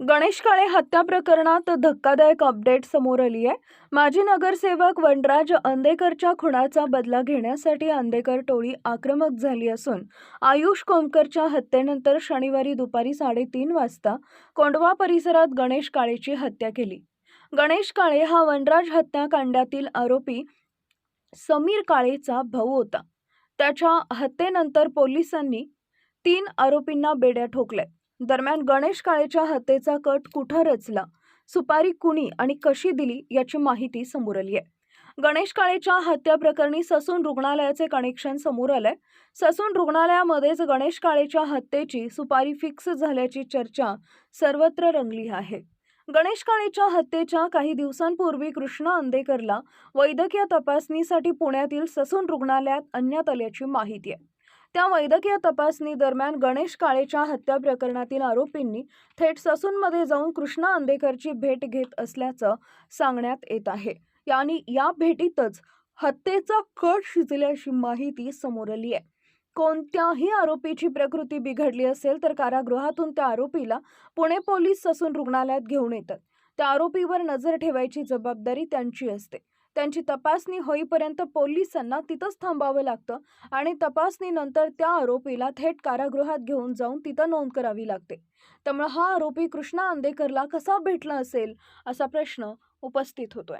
गणेश काळे हत्या प्रकरणात धक्कादायक अपडेट समोर आली आहे। माजी नगरसेवक वनराज अंदेकरच्या खुनाचा बदला घेण्यासाठी अंदेकर टोळी आक्रमक झाली असून आयुष कोमकरच्या हत्येनंतर शनिवारी दुपारी 3:30 वाजता कोंढवा परिसरात गणेश काळेची हत्या केली। गणेश काळे हा वनराज हत्याकांडातील आरोपी समीर काळेचा भाऊ होता। त्याच्या हत्येनंतर पोलिसांनी 3 आरोपींना बेड्या ठोकल्या। दरम्यान गणेश काळेच्या हत्येचा कट कुठं रचला, सुपारी कुणी आणि कशी दिली याची माहिती समोर आली आहे। गणेश काळेच्या हत्या प्रकरणी ससून रुग्णालयाचे कनेक्शन समोर आलंय। ससून रुग्णालयामध्येच गणेश काळेच्या हत्येची सुपारी फिक्स झाल्याची चर्चा सर्वत्र रंगली आहे। गणेश काळेच्या हत्येच्या काही दिवसांपूर्वी कृष्णा अंदेकरला वैद्यकीय तपासणीसाठी पुण्यातील ससून रुग्णालयात आणण्यात आल्याची माहिती आहे। त्या वैद्यकीय तपासणी दरम्यान गणेश काळेच्या हत्या प्रकरणातील आरोपींनी थेट ससूनमध्ये जाऊन कृष्णा अंदेकरची भेट घेत असल्याचं सांगण्यात येत आहे। यानी या भेटीतच हत्येचा कट शिजल्याची माहिती समोर आली आहे। कोणत्याही आरोपीची प्रकृती बिघडली असेल तर कारागृहातून त्या आरोपीला पुणे पोलीस ससून रुग्णालयात घेऊन येतात। त्या आरोपीवर नजर ठेवायची जबाबदारी त्यांची असते। त्यांची तपासणी होईपर्यंत पोलिसांना तिथंच थांबावं लागतं आणि तपासणीनंतर त्या आरोपीला थेट कारागृहात घेऊन जाऊन तिथं नोंद करावी लागते। त्यामुळे हा आरोपी कृष्णा अंदेकरला कसा भेटला असेल असा प्रश्न उपस्थित होतोय।